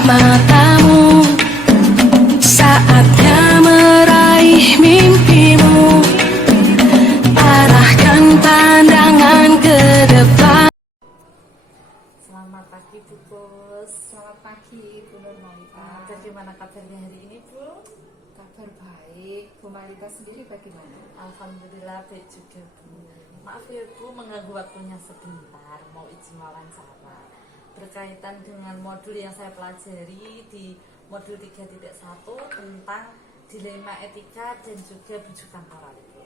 Matamu saatnya meraih mimpimu, arahkan pandangan ke depan. Selamat pagi Bu Bos. Selamat pagi Bu Nurmalita. Bagaimana kabarnya hari ini Bu? Kabar baik. Bu Malita sendiri bagaimana? Alhamdulillah baik juga Bu. Maaf ya Bu mengganggu waktunya sebentar, mau izin wawancara berkaitan dengan modul yang saya pelajari di modul 3.1 tentang dilema etika dan juga bujukan moral Bu.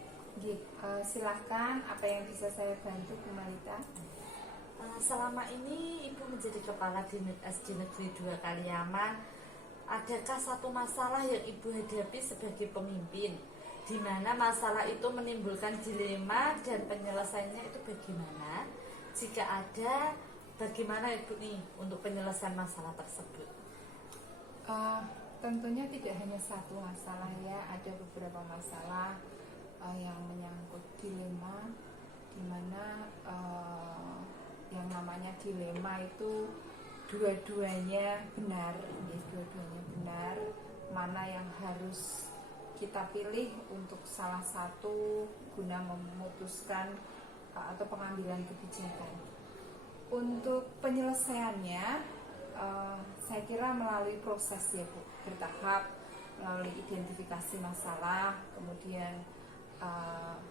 Silahkan, apa yang bisa saya bantu Bu Malita? Selama ini Ibu menjadi kepala dinas SD Negeri 2 Kaliaman, adakah satu masalah yang Ibu hadapi sebagai pemimpin, di mana masalah itu menimbulkan dilema dan penyelesaiannya itu bagaimana? Jika ada, bagaimana Ibu nih untuk penyelesaian masalah tersebut? Tentunya tidak hanya satu masalah ya, ada beberapa masalah yang menyangkut dilema, di mana yang namanya dilema itu dua-duanya benar, dua-duanya benar, mana yang harus kita pilih untuk salah satu guna memutuskan atau pengambilan kebijakan. Untuk penyelesaiannya, saya kira melalui proses ya Bu, bertahap, melalui identifikasi masalah, kemudian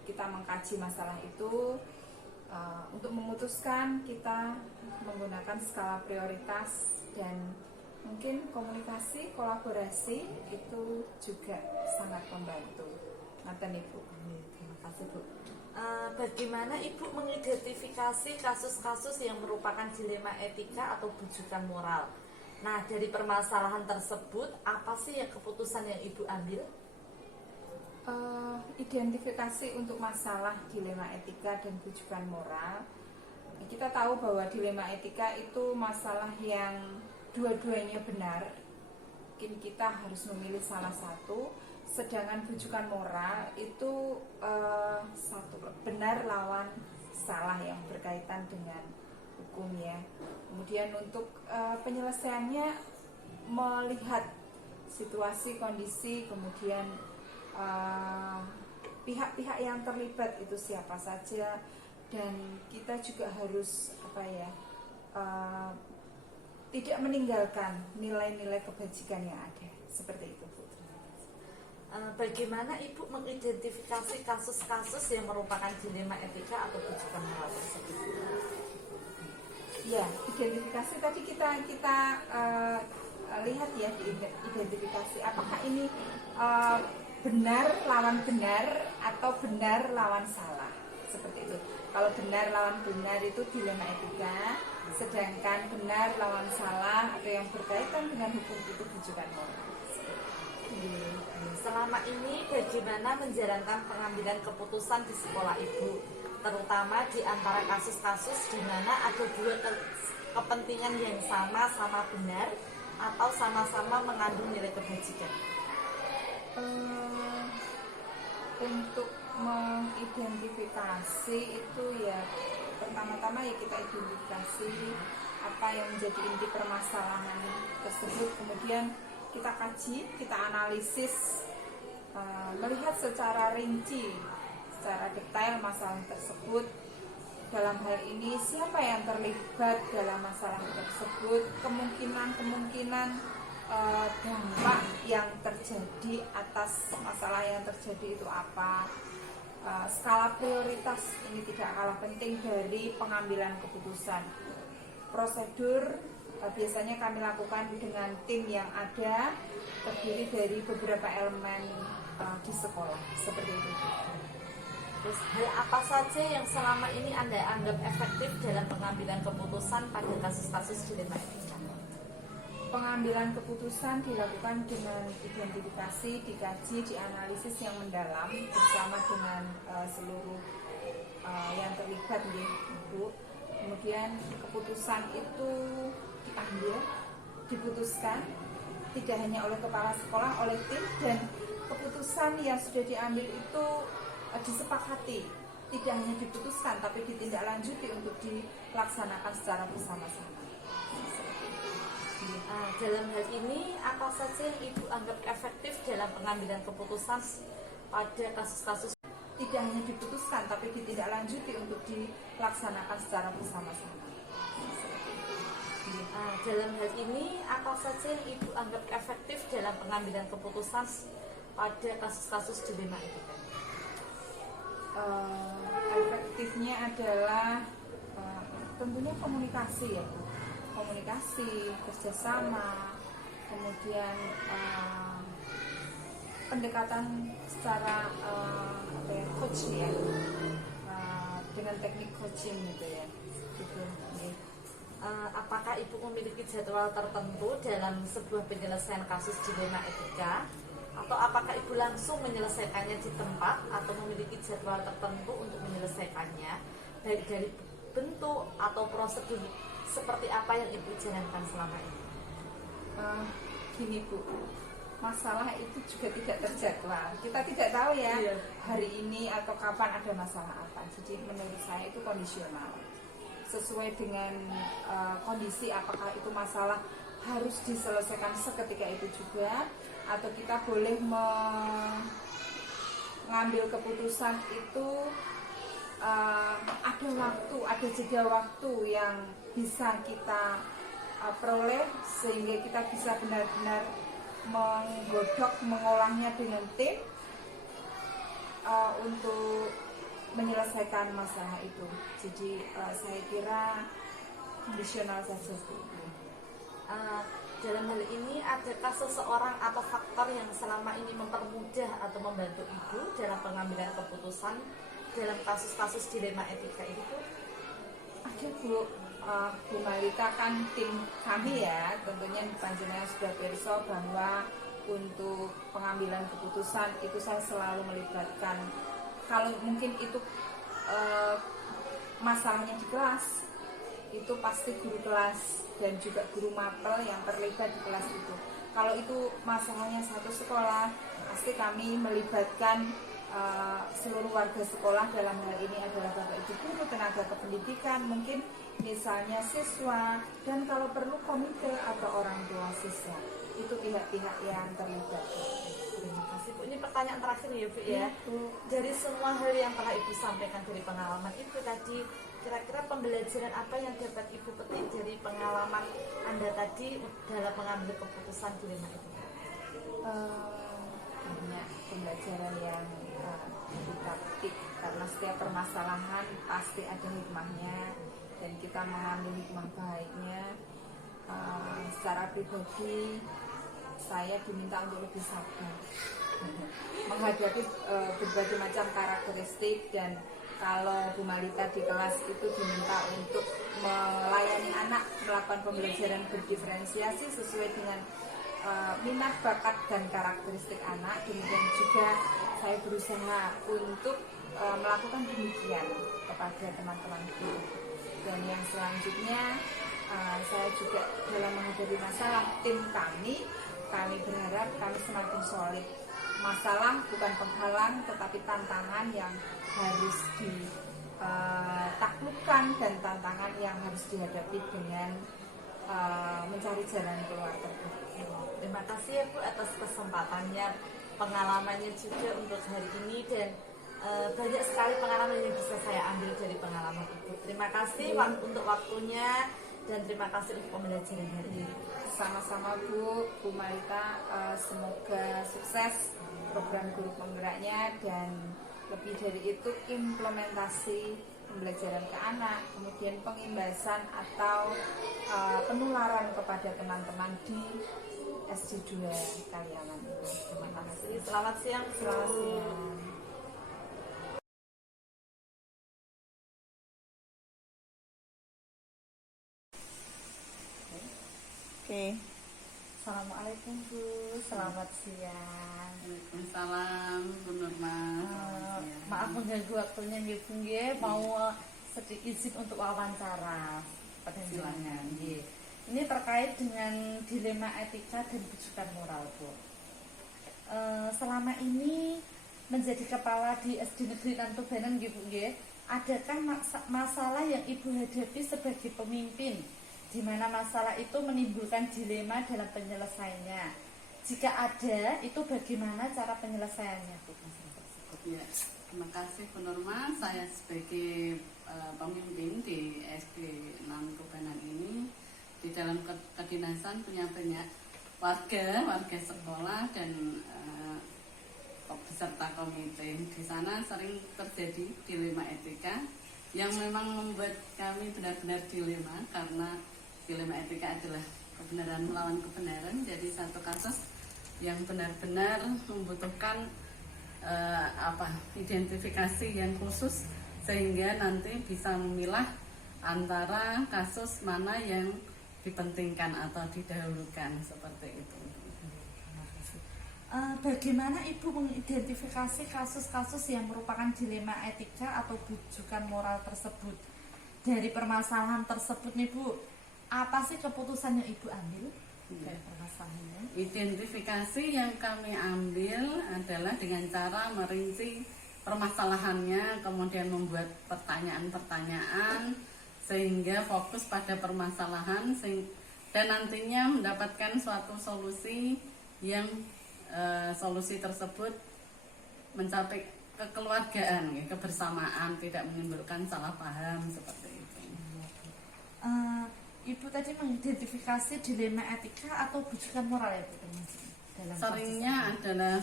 kita mengkaji masalah itu. Untuk memutuskan kita menggunakan skala prioritas dan mungkin komunikasi, kolaborasi itu juga sangat membantu. Ngaten Ibu. Terima kasih Bu. Bagaimana Ibu mengidentifikasi kasus-kasus yang merupakan dilema etika atau bujukan moral? Nah, dari permasalahan tersebut, apa sih yang keputusan yang Ibu ambil? Identifikasi untuk masalah dilema etika dan bujukan moral. Kita tahu bahwa dilema etika itu masalah yang dua-duanya benar. Mungkin kita harus memilih salah satu. Sedangkan bujukan moral itu satu benar lawan salah yang berkaitan dengan hukum ya. Kemudian untuk penyelesaiannya melihat situasi, kondisi, kemudian pihak-pihak yang terlibat itu siapa saja, dan kita juga harus tidak meninggalkan nilai-nilai kebajikan yang ada, seperti itu Bu. Bagaimana Ibu mengidentifikasi kasus-kasus yang merupakan dilema etika atau bujukan moral tersebut? Ya, identifikasi tadi kita lihat ya, identifikasi apakah ini benar lawan benar atau benar lawan salah, seperti itu. Kalau benar lawan benar itu dilema etika, sedangkan benar lawan salah atau yang berkaitan dengan hukum itu bujukan moral. Selama ini bagaimana menjalankan pengambilan keputusan di sekolah Ibu, terutama di antara kasus-kasus di mana ada dua kepentingan yang sama-sama benar atau sama-sama mengandung nilai kebajikan? Untuk mengidentifikasi itu ya, pertama-tama ya kita identifikasi apa yang menjadi inti permasalahan tersebut, kemudian kita kaji, kita analisis, melihat secara rinci, secara detail masalah tersebut. Dalam hal ini siapa yang terlibat dalam masalah tersebut, kemungkinan dampak yang terjadi atas masalah yang terjadi itu apa. Skala prioritas ini tidak kalah penting dari pengambilan keputusan. Prosedur biasanya kami lakukan dengan tim yang ada, terdiri dari beberapa elemen di sekolah, seperti itu. Terus hal apa saja yang selama ini Anda anggap efektif dalam pengambilan keputusan pada kasus-kasus dilema etika? Pengambilan keputusan dilakukan dengan identifikasi, dikaji, dianalisis yang mendalam bersama dengan seluruh yang terlibat, Bu. kemudian keputusan itu diputuskan tidak hanya oleh kepala sekolah, oleh tim, dan keputusan yang sudah diambil itu disepakati, tidak hanya diputuskan tapi ditindaklanjuti untuk dilaksanakan secara bersama-sama. Dalam hal ini apa saja yang Ibu anggap efektif dalam pengambilan keputusan pada kasus-kasus tidak hanya diputuskan tapi ditindaklanjuti untuk dilaksanakan secara bersama-sama. Dalam hal ini apa saja yang Ibu anggap efektif dalam pengambilan keputusan pada kasus-kasus dilema etika? Efektifnya adalah tentunya komunikasi ya Bu. Komunikasi, kerjasama, kemudian pendekatan secara coach ya, dengan teknik coaching gitu ya. Gitu. Apakah Ibu memiliki jadwal tertentu dalam sebuah penyelesaian kasus dilema etika? Atau apakah Ibu langsung menyelesaikannya di tempat atau memiliki jadwal tertentu untuk menyelesaikannya, baik dari bentuk atau prosedur seperti apa yang Ibu jalankan selama ini? Gini Bu, masalah itu juga tidak terjadwal. Kita tidak tahu ya hari ini atau kapan ada masalah apa. Jadi menurut saya itu kondisional, sesuai dengan kondisi, apakah itu masalah harus diselesaikan seketika itu juga, atau kita boleh mengambil keputusan itu ada waktu, ada jeda waktu yang bisa kita peroleh sehingga kita bisa benar-benar menggodok, mengolahnya dengan tim untuk menyelesaikan masalah itu. Jadi saya kira kondisional saja. Dalam hal ini adakah seseorang atau faktor yang selama ini mempermudah atau membantu Ibu dalam pengambilan keputusan dalam kasus-kasus dilema etika itu? Ada Bu, Bu Malika kan tim kami ya, tentunya panjenengan sudah pirsa bahwa untuk pengambilan keputusan itu saya selalu melibatkan, kalau mungkin itu masalahnya di kelas, itu pasti guru kelas dan juga guru mapel yang terlibat di kelas itu. Kalau itu masalahnya satu sekolah, pasti kami melibatkan seluruh warga sekolah, dalam hal ini adalah Bapak Ibu guru, tenaga kependidikan, mungkin misalnya siswa, dan kalau perlu komite atau orang tua siswa. Itu pihak-pihak yang terlibat. Terima kasih Bu. Ini pertanyaan terakhir ya Bu ya. Dari semua hal yang telah Ibu sampaikan dari pengalaman Ibu tadi, kira-kira pembelajaran apa yang dapat Ibu petik dari pengalaman Anda tadi dalam mengambil keputusan dilema itu? Banyak pembelajaran yang kita petik, karena setiap permasalahan pasti ada hikmahnya dan kita mengambil hikmah baiknya. Secara pribadi saya diminta untuk lebih sabar menghadapi berbagai macam karakteristik, dan kalau Bu Malika di kelas itu diminta untuk melayani anak, melakukan pembelajaran berdiferensiasi sesuai dengan minat, bakat, dan karakteristik anak. Demikian juga saya berusaha untuk melakukan demikian kepada teman-temanku. Dan yang selanjutnya saya juga dalam menghadapi masalah, tim kami berharap kami semakin solid. Masalah bukan penghalang tetapi tantangan yang harus ditaklukkan dan tantangan yang harus dihadapi dengan mencari jalan keluar terbaik. Terima kasih ya Bu atas kesempatannya, pengalamannya juga untuk hari ini, dan banyak sekali pengalaman yang bisa saya ambil dari pengalaman Ibu. Terima kasih untuk waktunya, dan terima kasih untuk pembelajaran hari ini. Sama-sama Bu Malika, semoga sukses program guru penggeraknya, dan lebih dari itu implementasi pembelajaran ke anak, kemudian pengimbasan atau penularan kepada teman-teman di SD2 Kaliaman. Terima kasih. Selamat siang. Selamat siang. Oke. Assalamualaikum Bu, selamat siang. Waalaikumsalam Bu Nurma. Maaf mengganggu waktunya nih Bu nggih, mau sedikit izin untuk wawancara penjualan. Ini terkait dengan dilema etika dan bujukan moral, Bu. Selama ini menjadi kepala di SD Negeri Tantubanan, Bu, adakah masalah yang Ibu hadapi sebagai pemimpin, di mana masalah itu menimbulkan dilema dalam penyelesaiannya? Jika ada, itu bagaimana cara penyelesaiannya, Bu? Ya, terima kasih Bu Norma. Saya sebagai pemimpin di SD 6 Tubanan ini, di dalam kedinasan punya banyak warga sekolah dan beserta komite. Di sana sering terjadi dilema etika yang memang membuat kami benar-benar dilema, karena dilema etika adalah kebenaran melawan kebenaran. Jadi satu kasus yang benar-benar membutuhkan identifikasi yang khusus, sehingga nanti bisa memilah antara kasus mana yang dipentingkan atau didahulukan, seperti itu. Bagaimana Ibu mengidentifikasi kasus-kasus yang merupakan dilema etika atau bujukan moral tersebut? Dari permasalahan tersebut nih, Bu, apa sih keputusan yang Ibu ambil dari permasalahannya? Identifikasi yang kami ambil adalah dengan cara merinci permasalahannya, kemudian membuat pertanyaan-pertanyaan sehingga fokus pada permasalahan dan nantinya mendapatkan suatu solusi yang solusi tersebut mencapai kekeluargaan, kebersamaan, tidak menimbulkan salah paham, seperti itu. Ibu tadi mengidentifikasi dilema etika atau bujukan moral, ya, Bu? Seringnya adalah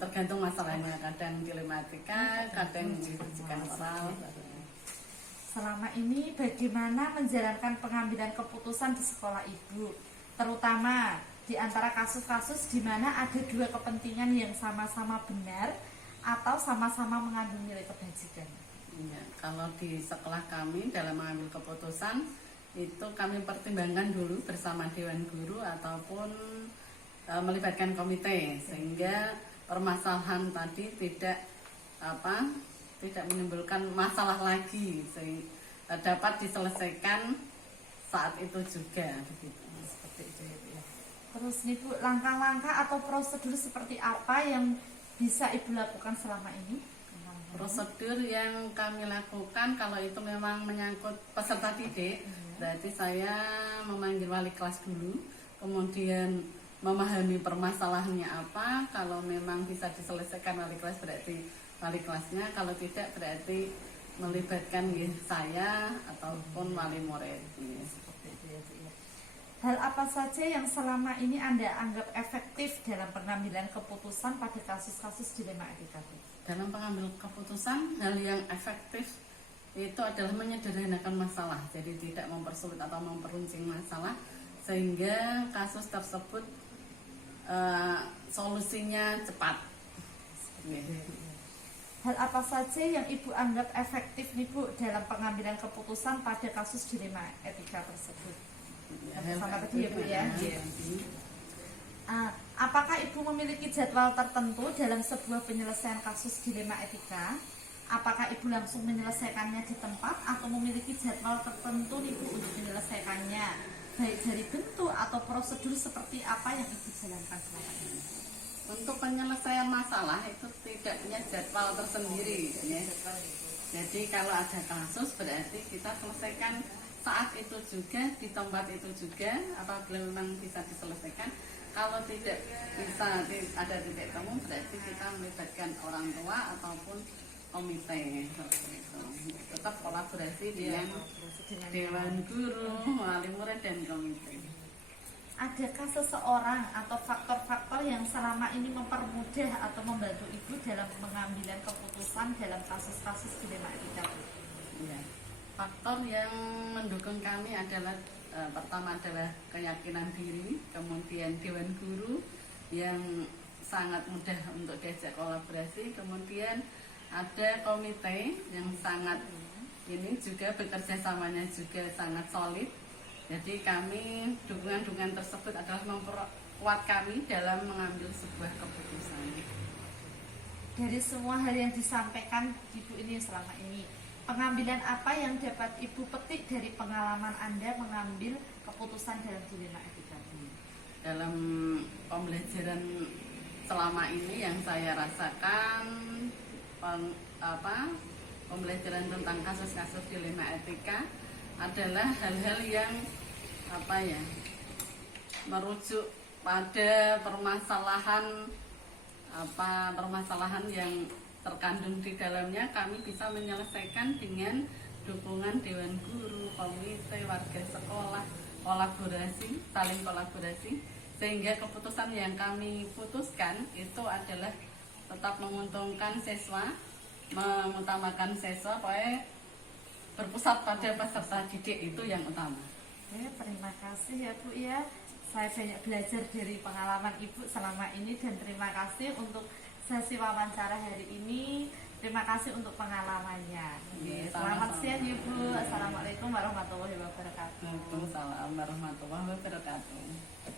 tergantung masalahnya, kadang dilema etika, kadang bujukan moral. Selama ini bagaimana menjalankan pengambilan keputusan di sekolah Ibu, terutama di antara kasus-kasus di mana ada dua kepentingan yang sama-sama benar atau sama-sama mengandung nilai kebajikan? Ya, kalau di sekolah kami dalam mengambil keputusan itu kami pertimbangkan dulu bersama Dewan Guru ataupun melibatkan komite, sehingga permasalahan tadi tidak menimbulkan masalah lagi, sehingga dapat diselesaikan saat itu juga, begitu. Seperti itu, ya. Terus nih, Bu, langkah-langkah atau prosedur seperti apa yang bisa Ibu lakukan selama ini? Prosedur yang kami lakukan kalau itu memang menyangkut peserta didik, berarti saya memanggil wali kelas dulu, kemudian memahami permasalahannya apa. Kalau memang bisa diselesaikan wali kelas, berarti wali kelasnya. Kalau tidak, berarti melibatkan saya ataupun wali murid. Hal apa saja yang selama ini Anda anggap efektif dalam pengambilan keputusan pada kasus-kasus dilema etika? Dalam pengambil keputusan, hal yang efektif itu adalah menyederhanakan masalah, jadi tidak mempersulit atau memperuncing masalah, sehingga kasus tersebut solusinya cepat. Hal apa saja yang Ibu anggap efektif nih, Bu, dalam pengambilan keputusan pada kasus dilema etika tersebut? Sama tadi, ya, Bu, ya. Apakah Ibu memiliki jadwal tertentu dalam sebuah penyelesaian kasus dilema etika? Apakah Ibu langsung menyelesaikannya di tempat atau memiliki jadwal tertentu nih, Bu, untuk menyelesaikannya? Baik dari bentuk atau prosedur seperti apa yang Ibu jalankan selama ini? Untuk penyelesaian masalah itu tidak punya jadwal tersendiri, ya. Jadi kalau ada kasus berarti kita selesaikan saat itu juga, di tempat itu juga, apabila memang bisa diselesaikan. Kalau tidak bisa ada titik temu, berarti kita melibatkan orang tua ataupun komite, tetap kolaborasi dengan Dewan Guru, wali murid, dan komite. Adakah seseorang atau faktor-faktor yang selama ini mempermudah atau membantu Ibu dalam pengambilan keputusan dalam kasus-kasus dilema etika? Ya. Faktor yang mendukung kami adalah pertama adalah keyakinan diri, kemudian Dewan Guru yang sangat mudah untuk diajak kolaborasi, kemudian ada komite yang sangat ini juga bekerja samanya juga sangat solid. Jadi kami dukungan-dukungan tersebut adalah memperkuat kami dalam mengambil sebuah keputusan. Dari semua hal yang disampaikan Ibu ini selama ini, pengambilan apa yang dapat Ibu petik dari pengalaman Anda mengambil keputusan dalam dilema etika ini? Dalam pembelajaran selama ini yang saya rasakan, pembelajaran tentang kasus-kasus dilema etika adalah hal-hal yang merujuk pada permasalahan yang terkandung di dalamnya. Kami bisa menyelesaikan dengan dukungan dewan guru, komite, warga sekolah, saling kolaborasi, sehingga keputusan yang kami putuskan itu adalah tetap menguntungkan siswa, mengutamakan siswa, pokoknya berpusat pada peserta didik itu yang utama. Terima kasih ya Bu ya. Saya banyak belajar dari pengalaman Ibu selama ini, dan terima kasih untuk sesi wawancara hari ini. Terima kasih untuk pengalamannya. Selamat siang Ibu. Assalamualaikum warahmatullahi wabarakatuh. Waalaikumsalam warahmatullahi wabarakatuh.